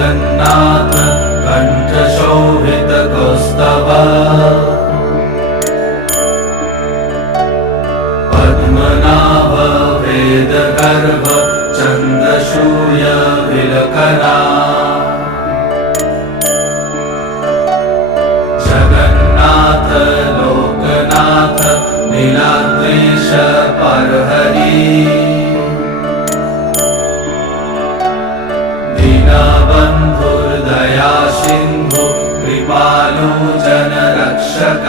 Jagannath कण्ठशोभितकौस्तव Padmanabha Vedgarbh चन्द्रशूय विलकरा Jagannath Loknath नीलाद्रीश परहरि दीनबन्धुर्दया Sindhu Kripalu जनरक्षक